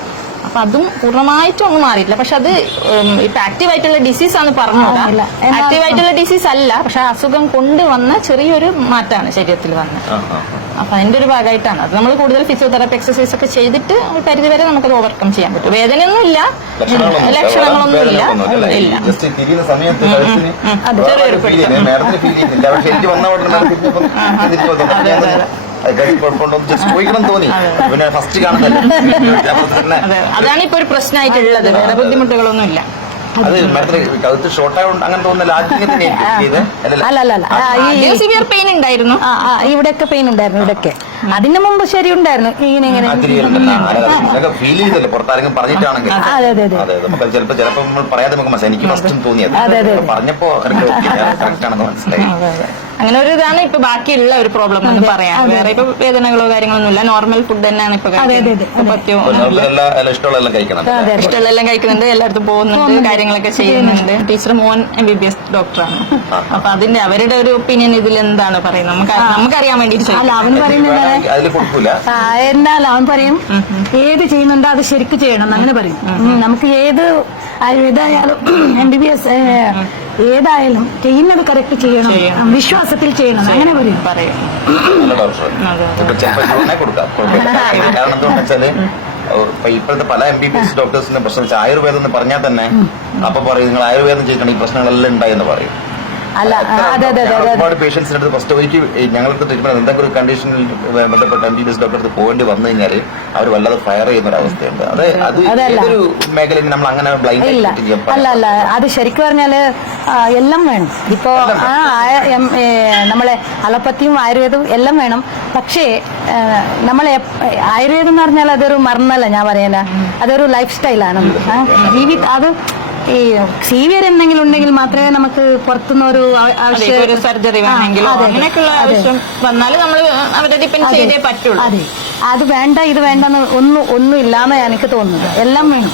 അപ്പൊ അതും പൂർണ്ണമായിട്ടും ഒന്നും മാറിയിട്ടില്ല. പക്ഷെ അത് ഇപ്പൊ ആക്റ്റീവായിട്ടുള്ള ഡിസീസ് ആണ് പറഞ്ഞത്. ആക്റ്റീവായിട്ടുള്ള ഡിസീസ് അല്ല, പക്ഷെ അസുഖം കൊണ്ടുവന്ന ചെറിയൊരു മാറ്റമാണ് ശരീരത്തിൽ വന്നത്. അപ്പൊ അതിന്റെ ഒരു ഭാഗമായിട്ടാണ് അത്. നമ്മൾ കൂടുതൽ ഫിസിയോതെറാപ്പി എക്സസൈസ് ഒക്കെ ചെയ്തിട്ട് ഒരു പരിധിവരെ നമുക്കത് ഓവർകം ചെയ്യാൻ പറ്റും. വേദനയൊന്നും ഇല്ല, ലക്ഷണങ്ങളൊന്നും ഇല്ല. ചെറിയൊരു ചോദിക്കണം തോന്നി. പിന്നെ ഫസ്റ്റ് കാണുന്നല്ലേ, അതാണ് ഇപ്പൊ ഒരു പ്രശ്നമായിട്ടുള്ളത്. വേറെ ബുദ്ധിമുട്ടുകളൊന്നും ഇല്ല. അത് കഴുത്ത് ഷോർട്ടായോണ്ട് അങ്ങനെ തോന്നുന്നില്ല. അല്ല സിവിയർ പെയിൻ ഉണ്ടായിരുന്നു, ഇവിടെയൊക്കെ പെയിൻ ഉണ്ടായിരുന്നു. ഇവിടെയൊക്കെ അതിന് മുമ്പ് ശരി ഉണ്ടായിരുന്നു. ഇങ്ങനെ ഫീൽ ചെയ്തല്ലേ പുറത്താരെങ്കിലും പറഞ്ഞിട്ടാണെങ്കിൽ. നമുക്ക് ചിലപ്പോ നമ്മൾ പറയാതെ നമുക്ക് മനസ്സിലായി. എനിക്ക് ഫസ്റ്റും തോന്നിയത് പറഞ്ഞപ്പോ കറക്റ്റ് ആണെന്ന് മനസ്സിലായി. അങ്ങനെ ഒരു ഇതാണ് ഇപ്പൊ ബാക്കിയുള്ള ഒരു പ്രോബ്ലം എന്ന് പറയാം. വേറെ ഇപ്പൊ വേദനകളോ കാര്യങ്ങളൊന്നും ഇല്ല. നോർമൽ ഫുഡ് തന്നെയാണ് ഇപ്പൊ ഇഷ്ടമുള്ളതെല്ലാം കഴിക്കണം, ഇഷ്ടമുള്ളതെല്ലാം കഴിക്കുന്നുണ്ട്, എല്ലായിടത്തും പോകുന്നുണ്ട്, കാര്യങ്ങളൊക്കെ ചെയ്യുന്നുണ്ട്. ടീച്ചർ മോൻ MBBS ഡോക്ടറാണ്. അപ്പൊ അതിന്റെ അവരുടെ ഒരു ഒപ്പീനിയൻ ഇതിൽ എന്താണ് പറയുന്നത് നമുക്കറിയാൻ വേണ്ടിട്ട്. അവൻ പറയുന്നത് എന്നാൽ അവൻ പറയും ഏത് ചെയ്യുന്നുണ്ടോ അത് ശരിക്കും ചെയ്യണം അങ്ങനെ പറയും. നമുക്ക് ഏത് ആയുർവേദമായാലും MBBS ഏതായാലും ചെയ്യുന്നത് കറക്റ്റ് ചെയ്യണം, വിശ്വാസത്തിൽ ചെയ്യണം അങ്ങനെ പറയും. കാരണം എന്താണെന്ന് വെച്ചാല് ഇപ്പോഴത്തെ പല MBBS ഡോക്ടേഴ്സിന്റെ പ്രശ്നം വെച്ചാൽ ആയുർവേദം എന്ന് പറഞ്ഞാൽ തന്നെ അപ്പൊ പറയും നിങ്ങൾ ആയുർവേദം ചെയ്തിട്ടുണ്ട് ഈ പ്രശ്നങ്ങളെല്ലാം ഉണ്ടായെന്ന് പറയും. ഒരുപാട് പേഷ്യൻസിന്റെ അടുത്ത് ഫസ്റ്റ് ഒരിക്കൽ ഞങ്ങൾക്ക് ട്രീറ്റ്മെന്റ് എന്തെങ്കിലും ഒരു കണ്ടീഷനിൽ ബന്ധപ്പെട്ട MBBS ഡോക്ടർ അടുത്ത് പോകേണ്ടി വന്നു കഴിഞ്ഞാൽ അവർ വല്ലാതെ ഫയർ ചെയ്യുന്ന ഒരു അവസ്ഥയുണ്ട്. അത് ഏതൊരു മേഖലയിൽ നമ്മൾ അങ്ങനെ ബ്ലൈൻഡ് അല്ല അത് ശരിക്കും പറഞ്ഞാല് എല്ലാം വേണം. ഇപ്പോ നമ്മളെ അലോപ്പത്തിയും ആയുർവേദവും എല്ലാം വേണം. പക്ഷേ നമ്മളെ ആയുർവേദം എന്ന് പറഞ്ഞാൽ അതൊരു മറന്നല്ല ഞാൻ പറയുന്ന, അതൊരു ലൈഫ് സ്റ്റൈലാണ്. അത് ഈ സീവിയർ എന്തെങ്കിലും ഉണ്ടെങ്കിൽ മാത്രമേ നമുക്ക് പുറത്തുനിന്ന് ഒരു ആവശ്യം സർജറി വേണമെങ്കിലോ അങ്ങനെയൊക്കെയുള്ള ആവശ്യം വന്നാൽ നമ്മൾ അവരെ ഡിപ്പെൻഡ് ചെയ്തേ പറ്റുള്ളൂ. അതെ, അത് വേണ്ട ഇത് വേണ്ടെന്ന് ഒന്നും ഇല്ലാന്ന് എനിക്ക് തോന്നുന്നത്. എല്ലാം വേണം.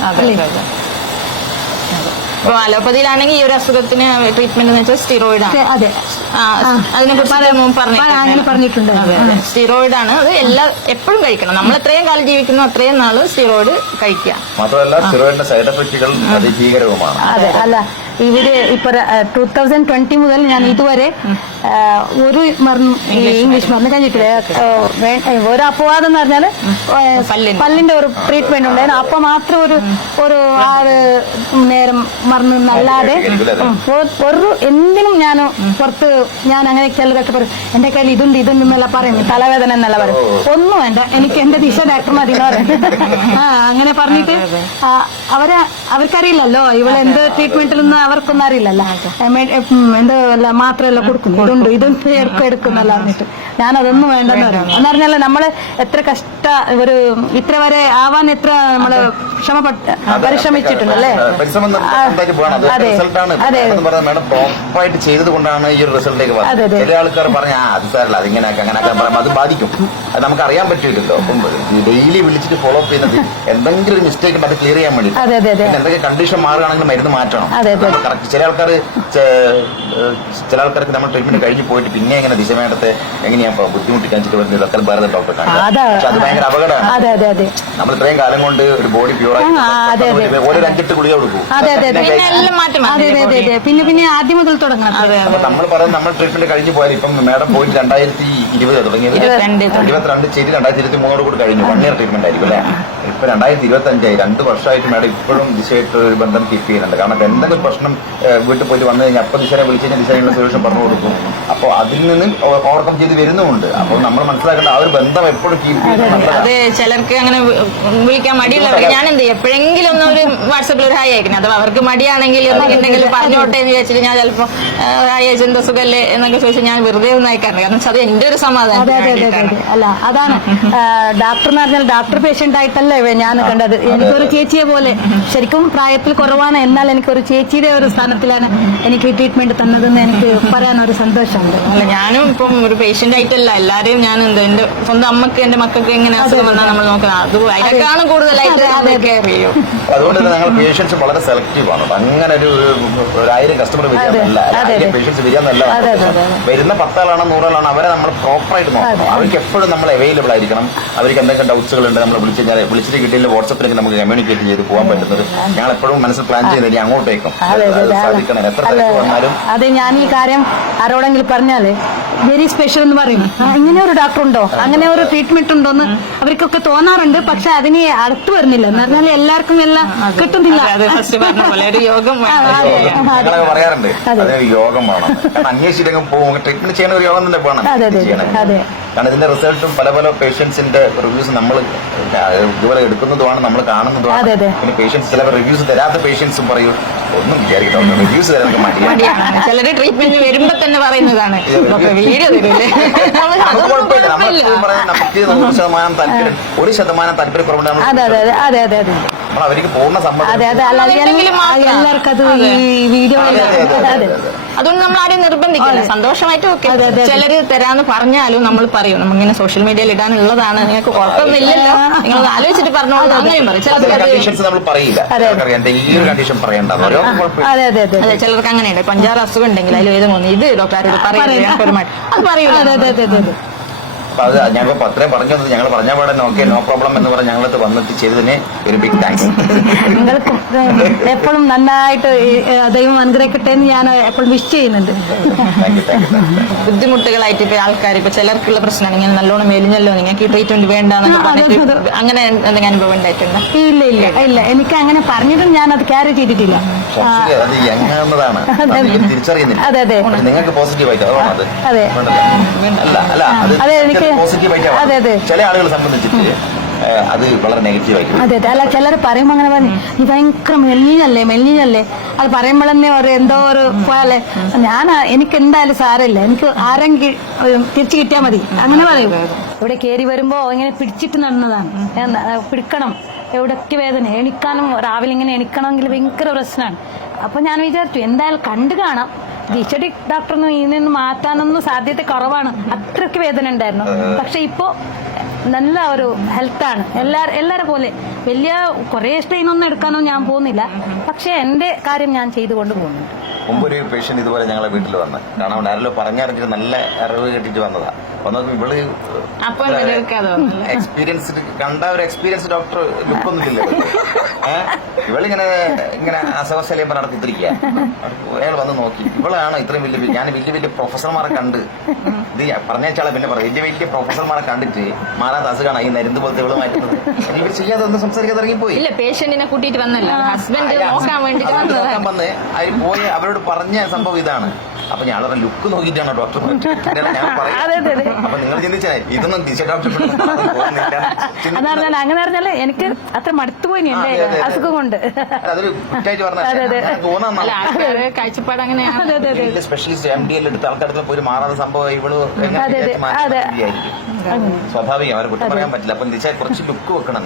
ഇപ്പൊ അലോപ്പതിയിലാണെങ്കിൽ ഈ ഒരു അസുഖത്തിന് ട്രീറ്റ്മെന്റ് എന്ന് വെച്ചാൽ സ്റ്റിറോയിഡ് ആണ്. അതെ അതിനെ കുറിച്ച് അങ്ങനെ പറഞ്ഞിട്ടുണ്ട്. സ്റ്റിറോയിഡ് ആണ്. അത് എപ്പോഴും കഴിക്കണം. നമ്മൾ എത്രയും കാലം ജീവിക്കുന്നു അത്രയും നാള് സ്റ്റിറോയിഡ് കഴിക്കുക. മാത്രമല്ല സ്റ്റിറോയിഡിന്റെ സൈഡ് എഫക്റ്റുകൾ അതിഭീകരവുമാണ്. അതെ, അല്ല ഇവര് ഇപ്പൊ 2020 മുതൽ ഞാൻ ഇതുവരെ ഒരു മരുന്ന് ഇംഗ്ലീഷ് മരുന്ന് കഴിഞ്ഞിട്ടില്ല. ഒരു അപവാദം എന്ന് പറഞ്ഞാല് പല്ലിന്റെ ഒരു ട്രീറ്റ്മെന്റ് ഉണ്ടായിരുന്നു. അപ്പൊ മാത്രം ഒരു 6 നേരം മരുന്ന് നല്ലാതെ ഒരു എന്തിനും ഞാൻ പുറത്ത് ഞാൻ അങ്ങനെ ചിലരൊക്കെ പറയും എന്റെ കയ്യിൽ ഇതുണ്ട് എന്നെല്ലാം പറയും, തലവേദന എന്നല്ല പറയും. ഒന്നും വേണ്ട, എനിക്ക് എന്റെ ദിശ ഡോക്ടർ മതി എന്ന് പറയും. അങ്ങനെ പറഞ്ഞിട്ട് അവർക്കറിയില്ലല്ലോ ഇവിടെ എന്ത് ട്രീറ്റ്മെന്റിലൊന്നും അവർക്കൊന്നും അറിയില്ലല്ലോ. എന്താ മാത്രമല്ല കൊടുക്കുന്നു, ഇതൊന്നും എടുക്കുന്നല്ല പറഞ്ഞിട്ട് ഞാൻ അതൊന്നും വേണ്ടെന്ന് പറയും. എന്ന് പറഞ്ഞാൽ നമ്മള് എത്ര ഒരു ഇത്ര വരെ ആവാൻ എത്ര നമ്മള് പരിശ്രമിച്ചിട്ടുണ്ടല്ലേ. അതെ അതെ പ്രോപ്പറായിട്ട് ചെയ്തത് കൊണ്ടാണ് ഈ ഒരു റിസൾട്ടേക്ക് വന്നത്. ചില ആൾക്കാർ പറഞ്ഞ അത് സാരല്ല അതിങ്ങനെയൊക്കെ അങ്ങനെയൊക്കെ പറയുമ്പോൾ അത് ബാധിക്കും. അത് നമുക്ക് അറിയാൻ പറ്റില്ലല്ലോ. അപ്പം ഡെയിലി വിളിച്ചിട്ട് ഫോളോ അപ്പ് ചെയ്യുന്നത് എന്തെങ്കിലും ഒരു മിസ്റ്റേക്ക് ഉണ്ട് അത് ക്ലിയർ ചെയ്യാൻ വേണ്ടി എന്തൊക്കെ കണ്ടീഷൻ മാറുകയാണെങ്കിൽ മരുന്ന് മാറ്റണം. കറക്റ്റ് ചില ആൾക്കാർക്ക് നമ്മൾ ട്രീറ്റ്മെന്റ് കഴിഞ്ഞ് പോയിട്ട് പിന്നെ എങ്ങനെ ദിശമേടത്തെ എങ്ങനെയാ ബുദ്ധിമുട്ടിക്കാൻ വരുന്നത് അത്ര ഭാരത ഡോക്ടറെ കാണാം. പക്ഷെ അത് ഭയങ്കര അപകടമാണ്. നമ്മൾ ഇത്രയും കാലം കൊണ്ട് ഒരു ബോഡി പ്യൂറായി ഓരോ 5-8 ഗുളിക കൊടുക്കും. പിന്നെ ആദ്യം മുതൽ തുടങ്ങാം. അപ്പൊ നമ്മൾ പറയുന്നത് നമ്മൾ ട്രീറ്റ്മെന്റ് കഴിഞ്ഞ് പോയാൽ ഇപ്പം മാഡം പോയിട്ട് 2020 തുടങ്ങിയത് 22 ചെയ്ത് 2023 കൂടി കഴിഞ്ഞു. 1 ഇയർ ട്രീറ്റ്മെന്റ് ആയിരിക്കും അല്ലെ. ഇപ്പൊ 2025 2 വർഷമായിട്ട് മാഡം ഇപ്പോഴും ദിശയായിട്ട് ഒരു ബന്ധം കീപ്പ് ചെയ്യുന്നുണ്ട്. കാരണം എന്തെങ്കിലും പ്രശ്നം വീട്ടിൽ പോയിട്ട് വന്നു കഴിഞ്ഞാൽ അപ്പൊ ദിശയെ വിളിച്ചു കഴിഞ്ഞാൽ ദിശയിലുള്ള സൊല്യൂഷൻ പറഞ്ഞു കൊടുക്കും. അപ്പൊ അതിൽ നിന്ന് ഓവർകം ചെയ്ത് വരുന്നുമുണ്ട്. അപ്പോൾ നമ്മൾ മനസ്സിലാക്കേണ്ട ആ ഒരു ബന്ധം എപ്പോഴും കീപ്പ് ചെയ്യുന്നത്. അത് ചിലർക്ക് അങ്ങനെ വിളിക്കാൻ മടിയുള്ളവർക്ക് ഞാൻ എന്ത് ചെയ്യും എപ്പോഴെങ്കിലും ഒന്ന് ഒരു വാട്സാപ്പിൽ ഒരു ഹായ് അയക്കണം. അഥവാ അവർക്ക് മടിയാണെങ്കിൽ എന്തെങ്കിലും പറഞ്ഞോട്ടെ എന്ന് വിചാരിച്ചിട്ട് ഞാൻ ചിലപ്പോ ഹായ് അയച്ചു എന്താ സുഖല്ലേ എന്നൊക്കെ ചോദിച്ചാൽ ഞാൻ വെറുതെ ഒന്നും അയക്കാറുണ്ട്. കാരണം അത് എന്റെ ഒരു സമാധാനം. അല്ല അതാണ് ഡോക്ടർ എന്ന് പറഞ്ഞാൽ ഡോക്ടർ പേഷ്യന്റ് ആയിട്ടല്ലേ ഞാൻ കണ്ടത്. എനിക്കൊരു ചേച്ചിയെ പോലെ ശരിക്കും പ്രായത്തിൽ കുറവാണ്, എന്നാൽ എനിക്കൊരു ചേച്ചിയുടെ ഒരു സ്ഥാനത്തിലാണ് എനിക്ക് ട്രീറ്റ്മെന്റ് തന്നതെന്ന് എനിക്ക് പറയാനൊരു സന്തോഷമുണ്ട്. അല്ല ഞാനും ഇപ്പം ഒരു പേഷ്യന്റ് ആയിട്ടല്ല, എല്ലാരെയും ഞാൻ എന്റെ സ്വന്തം അമ്മക്ക് എന്റെ മക്കൾക്ക് എങ്ങനെ അസുഖം വന്നാൽ നമ്മൾ നോക്കണം. അത് അതിനേക്കാണ് കൂടുതലായിട്ട് അറിയൂ. അതുകൊണ്ട് തന്നെ ഞങ്ങൾ പേഷ്യൻസ് വളരെ സെലക്റ്റീവ് ആണ്. അങ്ങനെ ഒരു 1000 കസ്റ്റമർ വരികയെന്നല്ല, 1000 പേഷ്യൻസ് വരികയെന്നല്ല. വരുന്ന 10 ആളാണോ 100 ആളാണോ അവരെ നമ്മൾ പ്രോപ്പറായിട്ട് നോക്കണം. അവർക്ക് എപ്പോഴും നമ്മൾ അവൈലബിൾ ആയിരിക്കണം. അവർക്ക് എന്തൊക്കെ ഡൗട്ട്സുകൾ ഉണ്ട് നമ്മൾ വിളിച്ചിട്ട് കിട്ടിയില്ല വാട്സപ്പിലേക്ക് നമുക്ക് കമ്മ്യൂണിക്കേറ്റ് ചെയ്ത് പോകാൻ പറ്റുന്നത് ഞങ്ങൾ എപ്പോഴും മനസ്സിൽ പ്ലാൻ ചെയ്ത് ഇനി അങ്ങോട്ടേക്കും സാധിക്കണം. എത്ര തിരക്ക് വന്നാലും അത് ഞാൻ ഈ കാര്യം ആരോടെങ്കിലും പറഞ്ഞാല് വെരി സ്പെഷ്യൽ എന്ന് പറയും. ഇങ്ങനെ ഒരു ഡോക്ടർ ഉണ്ടോ, അങ്ങനെ ഒരു ട്രീറ്റ്മെന്റ് ഉണ്ടോ എന്ന് അവർക്കൊക്കെ തോന്നാറുണ്ട്. പക്ഷെ അതിന് അടുത്ത് വരുന്നില്ല. എന്ന് പറഞ്ഞാൽ എല്ലാവർക്കും എല്ലാം കിട്ടുന്നില്ല. പറയാറുണ്ട് യോഗം വേണം. അന്വേഷിച്ചില്ലെങ്കിൽ പോകും ട്രീറ്റ്മെന്റ് ചെയ്യുന്ന ഒരു യോഗം തന്നെ വേണം. കാരണം ഇതിന്റെ റിസൾട്ടും പല പേഷ്യൻസിന്റെ റിവ്യൂസ് നമ്മൾ ഇതുപോലെ എടുക്കുന്നതുമാണ്, നമ്മൾ കാണുന്നതുമാണ്. പിന്നെ പേഷ്യൻസ് ചില റിവ്യൂസ് തരാത്ത പേഷ്യൻസും പറയും ഒന്നും വിചാരിക്കണം റിവ്യൂസ് തരാനൊക്കെ മടിയാണ്. ചിലര് ട്രീറ്റ്മെന്റ് വരുമ്പോ തന്നെ പറയുന്നതാണ് കുഴപ്പമില്ല. നമുക്ക് 100% താല്പര്യം 1% താല്പര്യക്കുറവുണ്ടാകും. നമ്മൾ അവർക്ക് പൂർണ്ണ സമ്മതം. എല്ലാവർക്കും അത് വീഡിയോ അതുകൊണ്ട് നമ്മൾ ആരും നിർബന്ധിക്കില്ല. സന്തോഷമായിട്ട് ഓക്കെ. ചിലര് തരാന്ന് പറഞ്ഞാലും നമ്മൾ പറയും നമ്മളിങ്ങനെ സോഷ്യൽ മീഡിയയിൽ ഇടാനുള്ളതാണ്, നിങ്ങൾക്ക് കുഴപ്പമൊന്നുമില്ലല്ലോ, നിങ്ങൾ ആലോചിച്ചിട്ട് പറഞ്ഞോളൂ അങ്ങനെയും പറയും. അതെ ചിലർക്ക് അങ്ങനെയുണ്ട്. 5-6 അസുഖം ഉണ്ടെങ്കിൽ അതിൽ ഏതെങ്കിലും ഇത് ഡോക്ടറോട് പറയാൻ അത് പറയൂല. അത് ഞങ്ങൾ അത്രയും പറഞ്ഞു തന്നത് ഞങ്ങൾ പറഞ്ഞ പാടെ ഓക്കെ നോ പ്രോബ്ലം എന്ന് പറഞ്ഞ് ഞങ്ങളത് വന്നിട്ട് ചെയ്തതിന് ഒരു ബിഗ് താങ്ക്സ്. നിങ്ങൾക്ക് എപ്പോഴും നന്നായിട്ട് ദൈവം അനുഗ്രഹിക്കട്ടെ എന്ന് ഞാൻ എപ്പോഴും വിഷ് ചെയ്യുന്നുണ്ട്. ബുദ്ധിമുട്ടുകളായിട്ട് ഇപ്പൊ ആൾക്കാർ ഇപ്പൊ ചിലർക്കുള്ള പ്രശ്നമാണ് ഇങ്ങനെ നല്ലോണം മെലിഞ്ഞല്ലോ നിങ്ങൾക്ക് ഈ ട്രീറ്റ്മെന്റ് വേണ്ടെന്നൊക്കെ പറഞ്ഞിട്ട് അങ്ങനെ എന്തെങ്കിലും അനുഭവം ഉണ്ടായിട്ടുണ്ട്? ഇല്ല ഇല്ല ഇല്ല, എനിക്ക് അങ്ങനെ പറഞ്ഞിട്ടും ഞാൻ അത് ക്യാരി ചെയ്തിട്ടില്ല. അത് യങ്ങാവുന്നതാണ് തിരിച്ചറിയുന്നില്ല. അതെ അതെ നിങ്ങൾക്ക് പോസിറ്റീവ് ആയിട്ട് അതെ അതെ എനിക്ക് ചില ആളുകളെ സംബന്ധിച്ചിട്ട് അത് വളരെ നെഗറ്റീവ് ആയിരിക്കും. അതെ അതെ. അല്ല ചിലർ പറയുമ്പോ അങ്ങനെ പറഞ്ഞു നീ ഭയങ്കര മെല്ലിഞ്ഞല്ലേ അത് പറയുമ്പോൾ തന്നെ എന്തോ ഒരു പോയാലേ എനിക്ക് എന്തായാലും സാരമില്ല, എനിക്ക് ആരെങ്കിലും തിരിച്ചു കിട്ടിയാൽ മതി അങ്ങനെ പറയും. ഇവിടെ കയറി വരുമ്പോ ഇങ്ങനെ പിടിച്ചിട്ട് നടന്നതാണ്. പിടിക്കണം എവിടൊക്കെ വേദന, എണിക്കാനും രാവിലെ ഇങ്ങനെ എണിക്കണമെങ്കിൽ ഭയങ്കര പ്രശ്നമാണ്. അപ്പൊ ഞാൻ വിചാരിച്ചു എന്തായാലും കണ്ടു കാണാം. ദിശടി ഡോക്ടറൊന്നും ഇതിൽ നിന്ന് മാറ്റാനൊന്നും സാധ്യത കുറവാണ്, അത്രയ്ക്ക് വേദന ഉണ്ടായിരുന്നു. പക്ഷെ ഇപ്പോ നല്ല ഒരു ഹെൽത്താണ്. എല്ലാരെ പോലെ വലിയ കുറെ സ്ട്രെയിൻ ഒന്നും എടുക്കാനോ ഞാൻ പോകുന്നില്ല. പക്ഷെ എന്റെ കാര്യം ഞാൻ ചെയ്തുകൊണ്ട് പോകുന്നുണ്ട്. മുമ്പൊരു പേഷ്യന്റ് ഇതുപോലെ ഞങ്ങളെ വീട്ടിൽ വന്ന് കാണാൻ ആരല്ലോ പറഞ്ഞറിഞ്ഞിട്ട് നല്ല അറിവ് കേട്ടിട്ട് വന്നതാ. വന്നപ്പോ ഇവള് എക്സ്പീരിയൻസ് കണ്ട ഒരു എക്സ്പീരിയൻസ് ഡോക്ടർ ലുക്കൊന്നുമില്ല. ഇവളിങ്ങനെ അസവസ്ഥയിലും പറഞ്ഞ് കുത്തിരിക്കുക. അയാൾ വന്ന് നോക്കി, ഇവളാണ് ഇത്രയും വലിയ ഞാൻ വലിയ പ്രൊഫസർമാരെ കണ്ട് ഇത് പറഞ്ഞാച്ചാളെ പിന്നെ പറയാം, വലിയ പ്രൊഫസർമാരെ കണ്ടിട്ട് മാറാത്ത അസുഖമാണ് ഈ നരുന്ന് പോലത്തെ ഇവള് മാറ്റുന്നത്. ഇവർ ചെയ്യാതെ ഒന്നും സംസാരിക്കാതെ ഇറങ്ങിപ്പോയി. ഇല്ല, പേഷ്യന്റിനെ കൂട്ടിയിട്ട് വന്നല്ലോ, ഹസ്ബൻഡ് നോക്കാൻ വേണ്ടി വന്ന് അതിൽ പോയി അവരോട് പറഞ്ഞ സംഭവം ഇതാണ്. അപ്പൊ ഞാനവരുടെ ലുക്ക് നോക്കിയിട്ടാണ് ഡോക്ടർ ഞാൻ പറയുന്നത്. അപ്പൊ നിങ്ങൾ ചിന്തിച്ചാ ഇതൊന്നും ദിശ ഡോക്ടർ അങ്ങനെ പറഞ്ഞാല് എനിക്ക് അത്ര മടുത്തുപോയി എന്റെ അസുഖം കൊണ്ട്. അതൊരു കുറ്റായിട്ട് പറഞ്ഞാൽ കാഴ്ചപ്പാട് അങ്ങനെയാണ്. സ്പെഷ്യലിസ്റ്റ് MD എടുത്ത ആൾക്കാർക്ക് പോയി മാറാത്ത സംഭവം ഇവള് സ്വാഭാവികം, അവരെ കുറ്റം പറയാൻ പറ്റില്ല. അപ്പൊ ദിശ കുറച്ച് ലുക്ക് വെക്കണം.